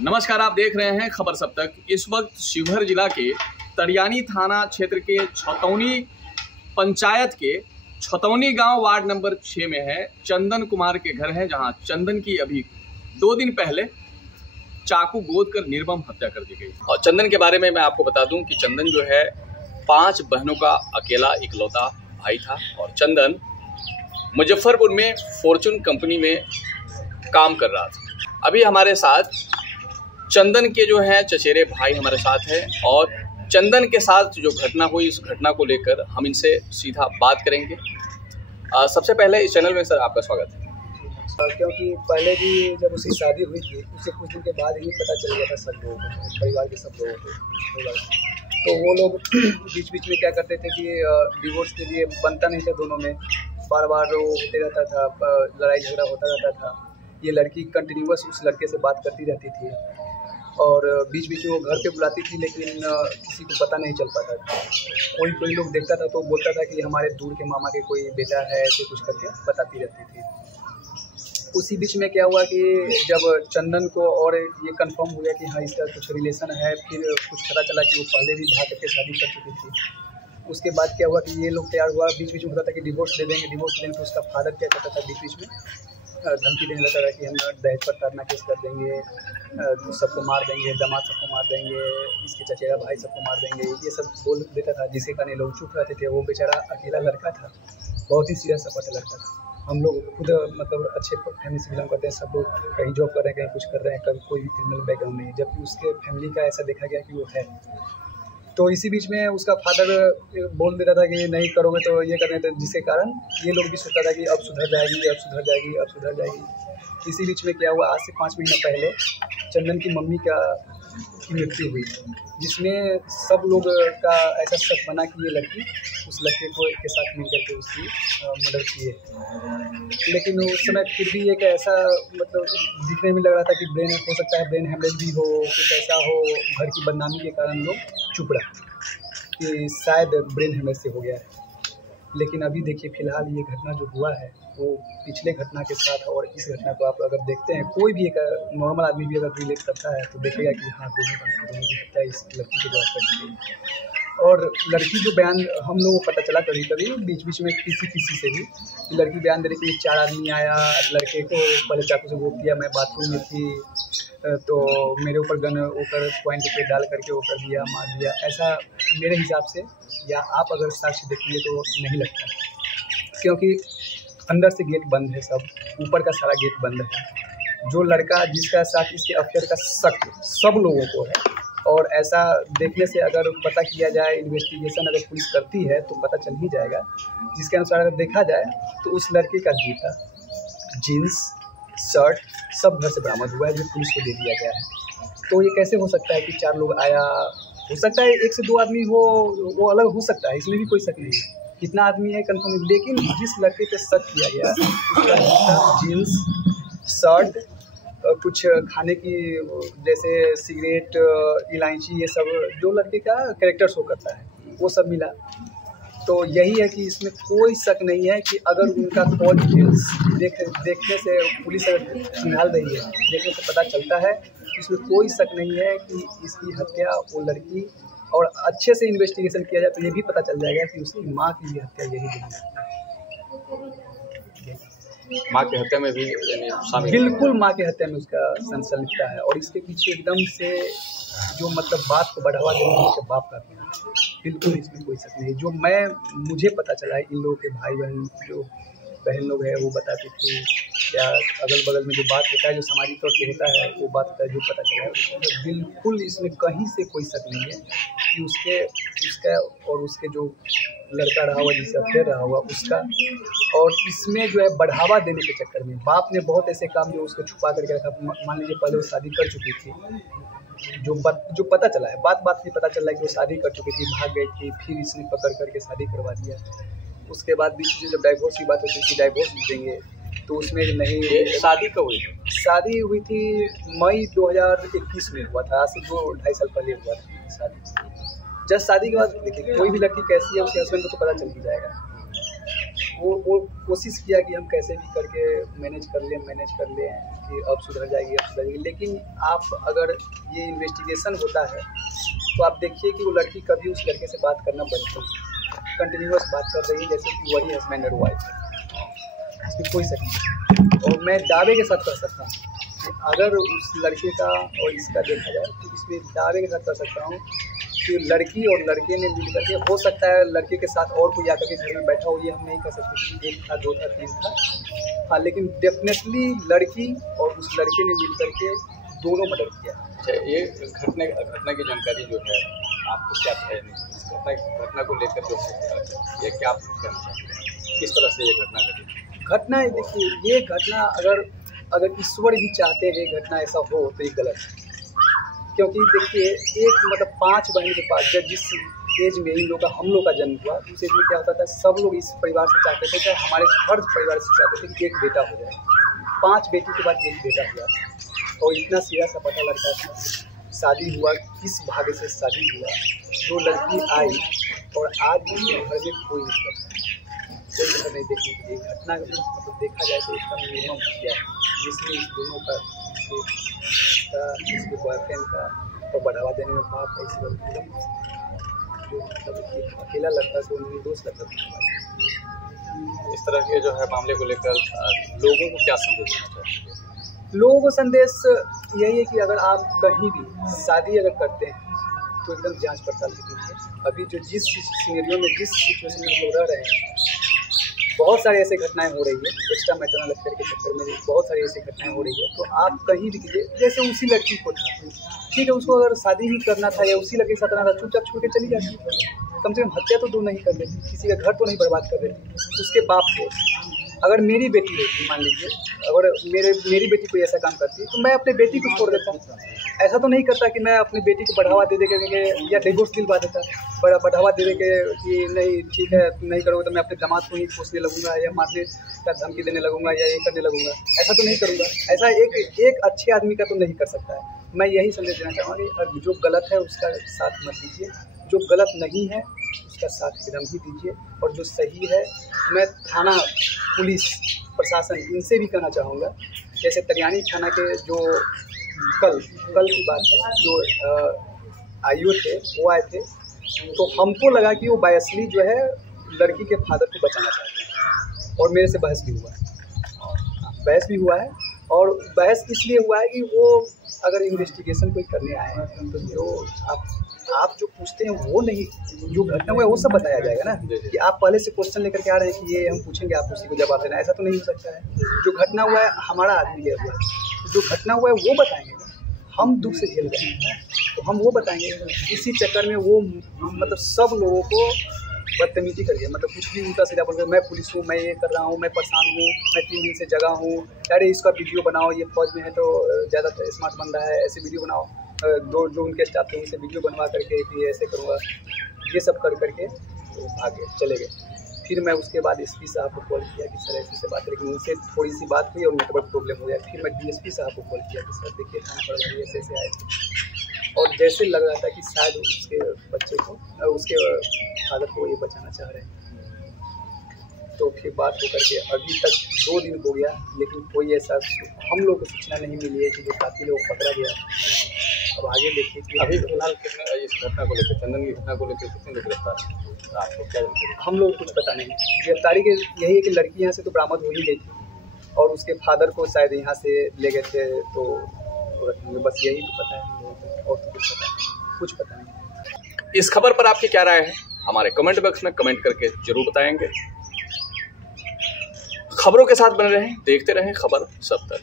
नमस्कार, आप देख रहे हैं खबर सब तक। इस वक्त शिवहर जिला के तरियानी थाना क्षेत्र के छतौनी पंचायत के छतौनी गांव वार्ड नंबर 6 में है चंदन कुमार के घर है, जहां चंदन की अभी 2 दिन पहले चाकू गोद कर निर्मम हत्या कर दी गई। और चंदन के बारे में मैं आपको बता दूं कि चंदन जो है 5 बहनों का अकेला इकलौता भाई था और चंदन मुजफ्फरपुर में फॉर्चून कंपनी में काम कर रहा था। अभी हमारे साथ चंदन के जो है चचेरे भाई हमारे साथ हैं और चंदन के साथ जो घटना हुई उस घटना को लेकर हम इनसे सीधा बात करेंगे। सबसे पहले इस चैनल में सर आपका स्वागत है। क्योंकि पहले भी जब उसकी शादी हुई थी उससे कुछ दिन के बाद ही पता चल गया था सब लोगों को, परिवार के सब लोगों को। तो वो लोग बीच बीच में क्या करते थे कि डिवोर्स के लिए बनता नहीं था दोनों में, बार बार वो होते रहता था, लड़ाई झगड़ा होता रहता था। ये लड़की कंटिन्यूअस उस लड़के से बात करती रहती थी और बीच बीच में वो घर पे बुलाती थी, लेकिन किसी को पता नहीं चल पाता था। कोई लोग देखता था तो बोलता था कि हमारे दूर के मामा के कोई बेटा है, ऐसे कुछ करके बताती रहती थी। उसी बीच में क्या हुआ कि जब चंदन को और ये कंफर्म हो गया कि हाँ इसका कुछ रिलेशन है, फिर कुछ पता चला कि वो पहले भी भाग करके शादी कर चुकी थी। उसके बाद क्या हुआ कि ये लोग तैयार हुआ, बीच बीच में होता था कि डिवोर्स दे देंगे। तो उसका फादर क्या करता था, बीच बीच में धमकी देने लगता था कि हम दहेज पर ताड़ना केस कर देंगे, सबको मार देंगे, दामाद सबको मार देंगे, इसके चचेरा भाई सबको मार देंगे, ये सब बोल देता था। जिसके कारण लोग चुप रहते थे। वो बेचारा अकेला लड़का था, बहुत ही सीरियस सपोर्ट लड़का था। हम लोग खुद मतलब अच्छे फैमिली से बिलोंग करते हैं, सब लोग कहीं जॉब कर रहे हैं, कहीं कुछ कर रहे हैं, कभी कोई भी क्रिमिनल बैकग्राउंड नहीं, जबकि उसके फैमिली का ऐसा देखा गया कि वो है। तो इसी बीच में उसका फादर बोल देता था कि नहीं करोगे तो ये करने, तो जिसके कारण ये लोग भी सोचता था कि अब सुधर जाएगी, अब सुधर जाएगी, अब सुधर जाएगी। इसी बीच में क्या हुआ, आज से 5 महीना पहले चंदन की मम्मी की मृत्यु हुई, जिसमें सब लोग का ऐसा शक बना कि ये लड़की उस लड़के को के साथ मिल करके उसकी मर्डर की है। लेकिन उस समय फिर भी एक ऐसा मतलब दिखने में लग रहा था कि ब्रेन हो सकता है, ब्रेन हेमरेज भी हो, कुछ ऐसा हो। घर की बदनामी के कारण लोग चुप रहा कि शायद ब्रेन हेमरेज से हो गया है। लेकिन अभी देखिए फिलहाल ये घटना जो हुआ है वो पिछले घटना के साथ और इस घटना को आप अगर देखते हैं, कोई भी एक नॉर्मल आदमी भी अगर रिलेट करता है तो देखेगा कि हाँ दोनों की हत्या इस लड़की के द्वारा कर दी गई। और लड़की जो बयान हम लोगों को पता चला कभी कभी बीच बीच में किसी से भी, लड़की बयान दे रही कि 4 आदमी आया, लड़के को पहले चाकू से गोद दिया, मैं बाथरूम में थी तो मेरे ऊपर गन ऊपर पॉइंट पे डाल करके वो कर दिया, मार दिया। ऐसा मेरे हिसाब से, या आप अगर साक्ष्य देखेंगे तो नहीं लगता, क्योंकि अंदर से गेट बंद है, सब ऊपर का सारा गेट बंद है। जो लड़का जिसका साथ इसके अफेयर का शक सब लोगों को है, और ऐसा देखने से अगर पता किया जाए, इन्वेस्टिगेशन अगर पुलिस करती है तो पता चल ही जाएगा। जिसके अनुसार अगर देखा जाए तो उस लड़के का जूता, जीन्स, शर्ट सब घर से बरामद हुआ है, जो पुलिस को दे दिया गया है। तो ये कैसे हो सकता है कि 4 लोग आया, हो सकता है 1 से 2 आदमी हो, वो अलग हो सकता है, इसमें भी कोई शक नहीं है। कितना आदमी है कंफर्म, लेकिन जिस लड़के पे शक किया गया उसका जूता, जीन्स, शर्ट, कुछ खाने की जैसे सिगरेट, इलायची, ये सब जो लड़के का कैरेक्टर शो करता है वो सब मिला। तो यही है कि इसमें कोई शक नहीं है कि अगर उनका कॉल डिटेल्स देखने से पुलिस अगर संभाल रही है, देखने से पता चलता है, इसमें कोई शक नहीं है कि इसकी हत्या वो लड़की, और अच्छे से इन्वेस्टिगेशन किया जाए तो ये भी पता चल जाएगा कि उसकी माँ की हत्या यही है। माँ की हत्या में भी शामिल, बिल्कुल माँ की हत्या में उसका संलिप्तता है, और इसके पीछे एकदम से जो मतलब बात को बढ़ावा देने में उसके बाप का भी है। बिल्कुल इसमें कोई शक नहीं। जो मुझे पता चला है, इन लोगों के भाई बहन जो बहन लोग हैं वो बताती थी, या अगल बगल में जो बात होता है, जो सामाजिक तौर पर होता है वो बात होता है, जो पता चला है। बिल्कुल इसमें कहीं से कोई शक नहीं है कि उसका और उसके जो लड़का रहा हुआ, जिससे अफेयर रहा हुआ उसका, और इसमें जो है बढ़ावा देने के चक्कर में बाप ने बहुत ऐसे काम जो उसको छुपा करके रखा। मान लीजिए पहले वो शादी कर चुकी थी, जो पता चला है, बात में पता चला है कि वो शादी कर चुकी थी, भाग गई थी, फिर इसने पकड़ करके शादी करवा दिया। उसके बाद बीच में जब डाइवोर्स की बात होती थी, डाइवोर्स देंगे, तो उसमें नहीं। शादी कब हुई? शादी हुई थी मई 2021 में हुआ था, आज से 2-2.5 साल पहले हुआ था शादी। जस्ट शादी के बाद देखिए कोई भी लड़की कैसी है उसके हस्बैंड को तो पता चल ही जाएगा। वो कोशिश किया कि हम कैसे भी करके मैनेज कर लें कि अब सुधर जाएगी। लेकिन आप अगर ये इन्वेस्टिगेशन होता है तो आप देखिए कि वो लड़की कभी उस लड़के से बात करना बंद कर, कंटिन्यूअस बात कर रही है जैसे कि वही हस्बैंड और वाइफ है, इसमें कोई शक नहीं। और मैं दावे के साथ कह सकता हूँ कि अगर उस लड़के का और इसका देखा जाए तो इसमें दावे के साथ कह सकता हूँ कि लड़की और लड़के ने मिल करके, हो सकता है लड़के के साथ और कोई आकर के घर में बैठा हो, ये हम नहीं कह सकते कि 1 था 2 था 3 था, हाँ, लेकिन डेफिनेटली लड़की और उस लड़के ने मिल करके दोनों मर्डर किया। अच्छा, ये घटना की जानकारी जो है आपको क्या है, घटना को लेकर जो है ये क्या आप कहना चाहते हैं, किस तरह से ये घटना घटी? घटना देखिए, ये घटना अगर ईश्वर भी चाहते हैं घटना ऐसा हो तो ये गलत है, क्योंकि देखिए एक मतलब 5 बहन के पास जब जिस एज में हम लोग का जन्म हुआ उस एज में क्या होता था, सब लोग इस परिवार से चाहते थे, चाहे हमारे हर परिवार से चाहते थे कि एक बेटा हो जाए। 5 बेटी के बाद एक बेटा हुआ और इतना सीधा सपाटा लड़का था, शादी हुआ, किस भाग्य से शादी हुआ, जो लड़की आई और आज उसके घर में कोई नहीं देखने के लिए घटना मतलब देखा जाए तो इसका निर्मम किया है, जिसमें इस दोनों का इसके बॉयफ्रेंड का और बढ़ावा देने में बाप का जो मतलब अकेला लड़का से निर्दोष लड़का। इस तरह के जो है मामले को लेकर लोगों को क्या संदेश देना चाहिए? लोगों को संदेश यही है कि अगर आप कहीं भी शादी अगर करते हैं तो एकदम जांच पड़ताल कीजिए। अभी जो जिस सिनेरियो में जिस सिचुएशन में हम लोग रह रहे हैं, बहुत सारी ऐसी घटनाएं हो रही है, एक्स्ट्रा मैटरनल अफेयर के चक्कर में बहुत सारी ऐसी घटनाएं हो रही है, तो आप कहीं भी कीजिए। जैसे उसी लड़की को था, ठीक है, उसको अगर शादी ही करना था या उसी लड़के के साथ रहना था, चुपचाप छोड़ के चली जाती, कम से कम हत्या तो दो नहीं कर देती, किसी का घर तो नहीं बर्बाद कर देती। उसके बाप को अगर मेरी बेटी होती, मान लीजिए अगर मेरी बेटी कोई ऐसा काम करती तो मैं अपने बेटी को छोड़ देता। ऐसा तो नहीं करता कि मैं अपनी बेटी को बढ़ावा दे के या डिवोर्स दिलवा देता, बढ़ावा दे के कि नहीं ठीक है नहीं करोगे तो मैं अपने दामाद को ही कोसने लगूंगा या मारने का धमकी देने लगूंगा या ये करने लगूंगा। ऐसा तो नहीं करूँगा। ऐसा एक अच्छे आदमी का तो नहीं कर सकता है। मैं यही संदेश देना चाहूँगा कि जो गलत है उसका साथ मत दीजिए, जो गलत नहीं है उसका साथ एकदम ही दीजिए, और जो सही है मैं थाना, पुलिस, प्रशासन इनसे भी कहना चाहूँगा। जैसे तरियानी थाना के जो कल की बात है, जो आईओ थे वो आए थे, तो हमको लगा कि वो बायसली जो है लड़की के फादर को बचाना चाहते हैं, और मेरे से बहस भी हुआ है। और बहस इसलिए हुआ है कि वो अगर इन्वेस्टिगेशन कोई करने आए हैं तो जो आप जो पूछते हैं वो नहीं, जो घटना हुआ है वो सब बताया जाएगा ना, कि आप पहले से क्वेश्चन लेकर के आ रहे हैं कि ये हम पूछेंगे आप उसी को जवाब देना, ऐसा तो नहीं हो सकता है। जो घटना हुआ है हमारा आदमी गया हुआ है, जो घटना हुआ है वो बताएंगे। हम दुख से झेल रहे हैं तो हम वो बताएंगे। इसी चक्कर में वो मतलब सब लोगों को बदतमीजी कर दिया, मतलब कुछ भी उल्टा सीधा बोल रहे, मैं पुलिस हूँ, मैं ये कर रहा हूँ, मैं परेशान हूँ, मैं 3 दिन से जगा हूँ, अरे इसका वीडियो बनाओ, ये फौज में है तो ज़्यादा स्मार्ट बंदा है, ऐसे वीडियो बनाओ, जो उनके स्टाफ थे उनसे वीडियो बनवा करके कि ऐसे करूँगा, ये सब कर करके तो भागे चले गए। फिर मैं उसके बाद एसपी साहब को कॉल किया कि सर ऐसे से बात है, लेकिन उनसे थोड़ी सी बात हुई और नेटवर्क प्रॉब्लम हो गया। फिर मैं डीएसपी साहब को कॉल किया कि सर देखिए थाना प्रभारी ऐसे आए थे, और जैसे लग रहा था कि शायद उसके बच्चे को, उसके फादर को ये बचाना चाह रहे हैं। तो फिर बात होकर के अभी तक 2 दिन हो गया, लेकिन कोई ऐसा हम लोग को सूचना नहीं मिली है कि जो कातिल है वो पकड़ा गया। अब आगे देखिए कि अभी फिलहाल इस घटना को लेकर, चंदन की घटना को लेकर कितने लोग गिरफ्तार आपको क्या जानकारी? हम लोग कुछ पता नहीं। गिरफ्तारी के यही है कि लड़की यहाँ से तो बरामद हो ही गई थी और उसके फादर को शायद यहाँ से ले गए थे, तो बस यही तो पता है हम लोगों को, और तो कुछ पता नहीं। इस खबर पर आपकी क्या राय है हमारे कमेंट बॉक्स में कमेंट करके जरूर बताएंगे। खबरों के साथ बने रहें, देखते रहें खबर सब तक।